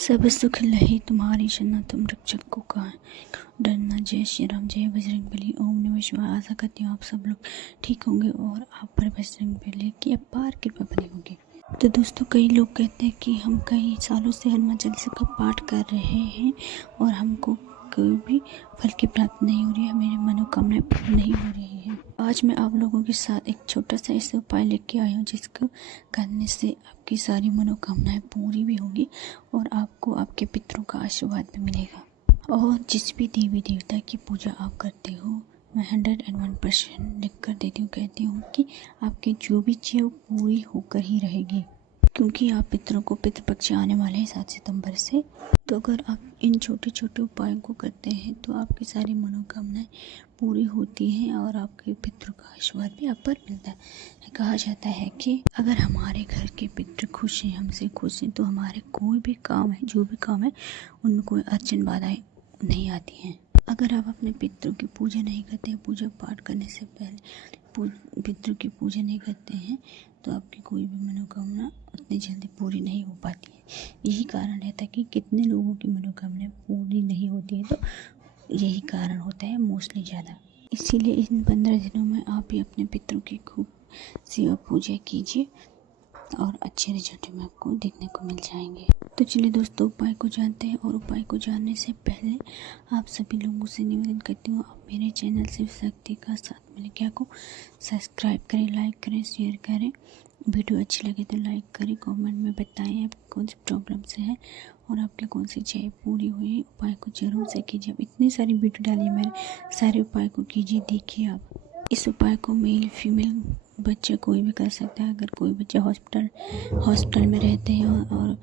सब सुख लहे तुम्हारी शरण तुम रक्षक को कहा डरना। जय श्री राम, जय बजरंगबली। ओम नमः शिवाय। आशा करती हूँ आप सब लोग ठीक होंगे और आप पर बजरंगबली की अपार कृपा बनी होगी। तो दोस्तों, कई लोग कहते हैं कि हम कई सालों से हनुमान चालीसा का पाठ कर रहे हैं और हमको कोई भी फल की प्राप्ति नहीं हो रही है, मेरी मनोकामनाएं पूरी नहीं हो रही है। आज मैं आप लोगों के साथ एक छोटा सा ऐसा उपाय लेके आया हूँ जिसको करने से आपकी सारी मनोकामनाएं पूरी भी होगी और आपको आपके पितरों का आशीर्वाद भी मिलेगा। और जिस भी देवी देवता की पूजा आप करते हो, मैं 101% लिख कर देती हूँ, कहती हूँ कि आपकी जो भी चीज़ पूरी होकर ही रहेगी, क्योंकि आप पितरों को पितृपक्ष आने वाले हैं 7 सितंबर से। तो अगर आप इन छोटे छोटे उपायों को करते हैं तो आपकी सारी मनोकामनाएं पूरी होती हैं और आपके पितरों का आशीर्वाद भी आप पर मिलता है। कहा जाता है कि अगर हमारे घर के पितृ खुश हैं, हमसे खुश हैं, तो हमारे कोई भी काम है, जो भी काम है, उनमें कोई अड़चन बाधाएं नहीं आती हैं। अगर आप अपने पितरों की पूजा नहीं करते हैं, पूजा पाठ करने से पहले पितरों की पूजा नहीं करते हैं, तो आपकी कोई भी मनोकामना उतनी जल्दी पूरी नहीं हो पाती है। यही कारण रहता है कि कितने लोगों की मनोकामना पूरी नहीं होती है, तो यही कारण होता है मोस्टली ज़्यादा। इसीलिए इन 15 दिनों में आप भी अपने पितरों की खूब सेवा पूजा कीजिए और अच्छे रिजल्ट में आपको देखने को मिल जाएंगे। तो चलिए दोस्तों, उपाय को जानते हैं। और उपाय को जानने से पहले आप सभी लोगों से निवेदन करती हूँ, आप मेरे चैनल शिव शक्ति का साथ मिलके को सब्सक्राइब करें, लाइक करें, शेयर करें। वीडियो अच्छी लगे तो लाइक करें, कमेंट में बताएं आप कौन सी प्रॉब्लम से है और आपकी कौन सी चाय पूरी हुई। उपाय को जरूर से कीजिए। अब इतनी सारी वीडियो डाली है मेरे, सारे उपाय को कीजिए। देखिए, आप इस उपाय को मेल फीमेल बच्चे कोई भी कर सकता है। अगर कोई बच्चे हॉस्पिटल में रहते हैं और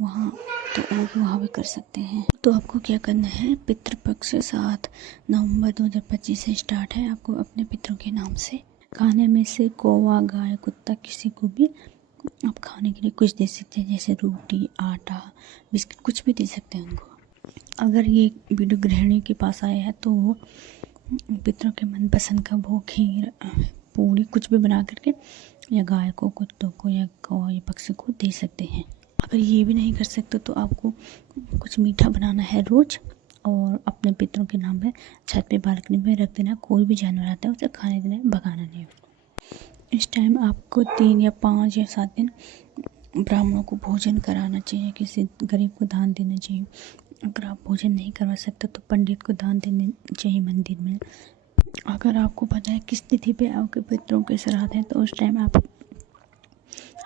वहाँ, तो वो भी वहाँ भी कर सकते हैं। तो आपको क्या करना है, पितृपक्ष 7 नवंबर 2025 से स्टार्ट है। आपको अपने पितरों के नाम से खाने में से कौवा, गाय, कुत्ता, किसी को भी आप खाने के लिए कुछ दे सकते हैं, जैसे रोटी, आटा, बिस्किट, कुछ भी दे सकते हैं उनको। अगर ये वीडियो गृहिणी के पास आया है तो वो पितरों के मनपसंद का भोग, खीर, पूरी कुछ भी बना करके या गाय को, कुत्तों को या कौवा या पक्षी को दे सकते हैं। अगर ये भी नहीं कर सकते तो आपको कुछ मीठा बनाना है रोज और अपने पितरों के नाम पे छत पे, बालकनी में रख देना। कोई भी जानवर आता है उसे खाने देना, भगाना नहीं। इस टाइम आपको 3 या 5 या 7 दिन ब्राह्मणों को भोजन कराना चाहिए, किसी गरीब को दान देना चाहिए। अगर आप भोजन नहीं करवा सकते तो पंडित को दान देने चाहिए मंदिर में। अगर आपको पता है किस तिथि पे आपके पितरों के श्राद्ध है, तो उस टाइम आप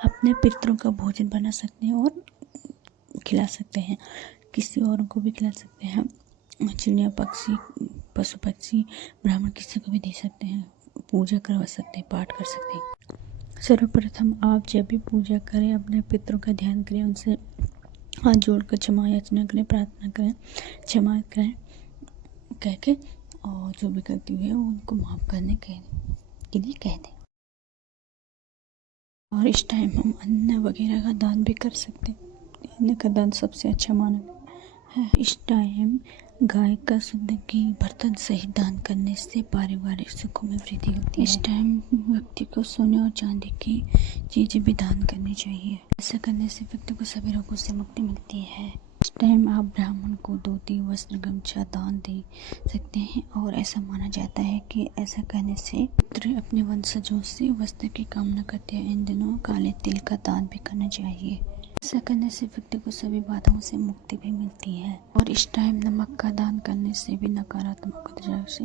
अपने पितरों का भोजन बना सकते हैं और खिला सकते हैं, किसी और को भी खिला सकते हैं। चिड़िया, पक्षी, पशु पक्षी, ब्राह्मण, किसी को भी दे सकते हैं, पूजा करवा सकते हैं, पाठ कर सकते हैं। सर्वप्रथम आप जब भी पूजा करें अपने पितरों का ध्यान करें, उनसे हाथ जोड़कर क्षमा याचना करें, प्रार्थना करें, क्षमा करें कह के, और जो भी गलती हुई है उनको माफ़ करने के लिए कह दें। और इस टाइम हम अन्न वगैरह का दान भी कर सकते हैं। अन्न का दान सबसे अच्छा माना है। इस टाइम गाय का शुद्ध घी, बर्तन सहित दान करने से पारिवारिक सुखों में वृद्धि होती है। इस टाइम व्यक्ति को सोने और चांदी की चीजें भी दान करनी चाहिए। ऐसा करने से व्यक्ति को सभी रोगों से मुक्ति मिलती है। इस टाइम आप ब्राह्मण को धोती, वस्त्र, गमछा दान दे सकते हैं और ऐसा माना जाता है कि ऐसा करने से पितृ अपने वंशजों से वस्त्र की कामना करते हैं। इन दिनों काले तिल का दान भी करना चाहिए। ऐसा करने से व्यक्ति को सभी बाधाओं से मुक्ति भी मिलती है। और इस टाइम नमक का दान करने से भी नकारात्मक ऊर्जा से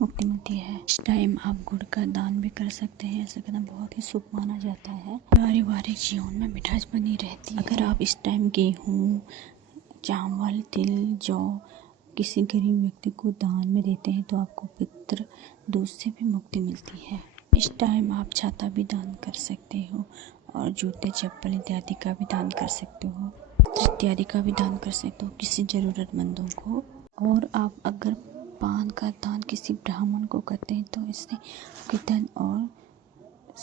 मुक्ति मिलती है। इस टाइम आप गुड़ का दान भी कर सकते हैं। ऐसा करना बहुत ही शुभ माना जाता है। पारिवारिक जीवन में मिठास बनी रहती है। अगर आप इस टाइम गेहूँ, चावल, तिल, जौ किसी गरीब व्यक्ति को दान में देते हैं तो आपको पितृ दोष से भी मुक्ति मिलती है। इस टाइम आप छाता भी दान कर सकते हो और जूते, चप्पल इत्यादि का भी दान कर सकते हो, इत्यादि का भी दान कर सकते हो किसी ज़रूरतमंदों को। और आप अगर पान का दान किसी ब्राह्मण को करते हैं तो इससे आपकी धन और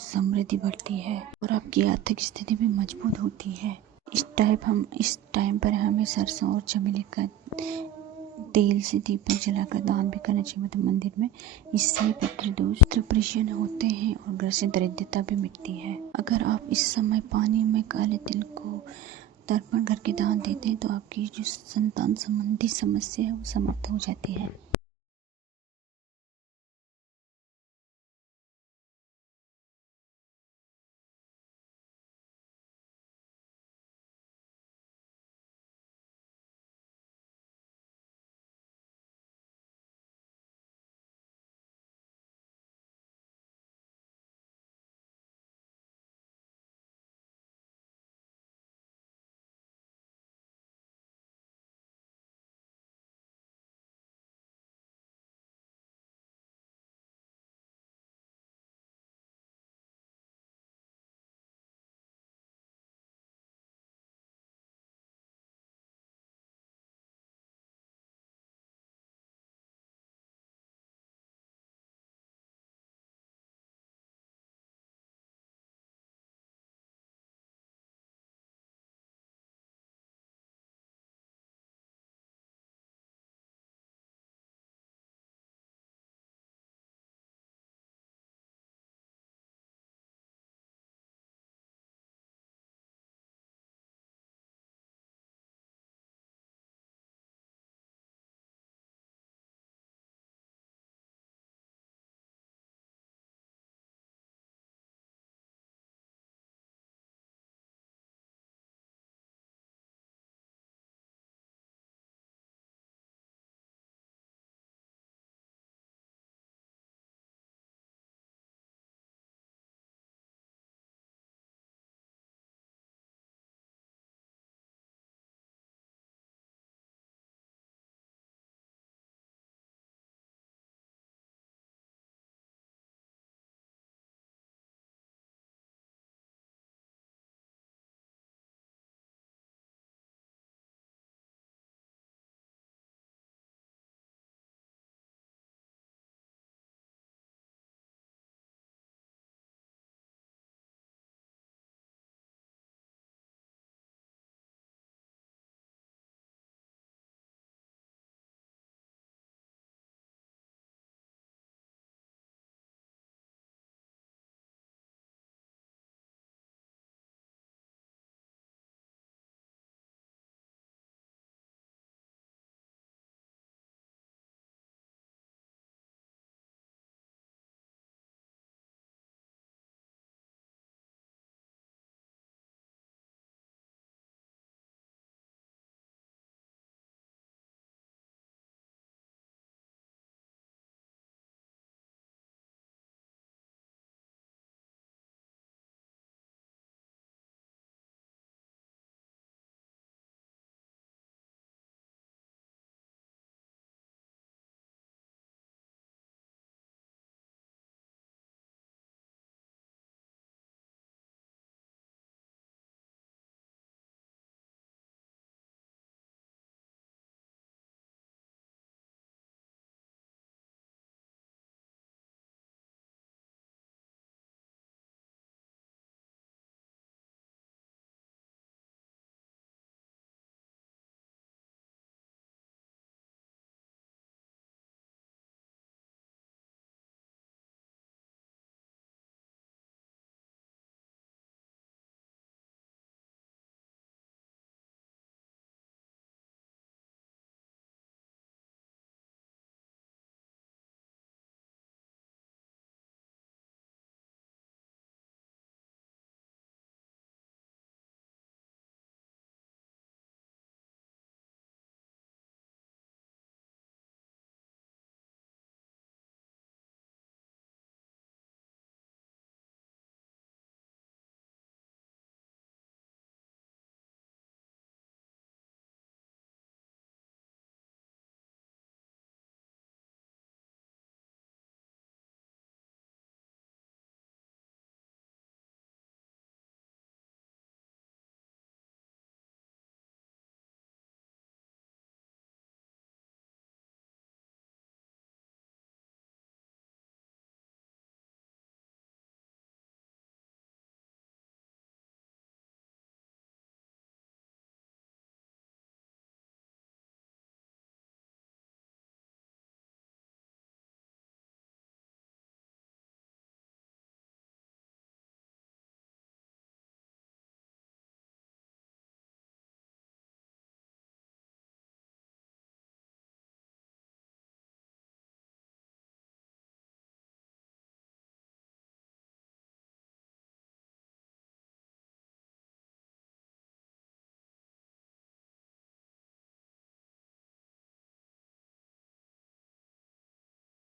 समृद्धि बढ़ती है और आपकी आर्थिक स्थिति भी मजबूत होती है। इस टाइम पर हमें सरसों और चमेली का तेल से दीपक जलाकर दान भी करना चाहिए, मतलब मंदिर में। इससे पितृदोष प्रसन्न होते हैं और घर से दरिद्रता भी मिटती है। अगर आप इस समय पानी में काले तिल को तर्पण करके दान देते हैं तो आपकी जो संतान संबंधी समस्या है वो समाप्त हो जाती है।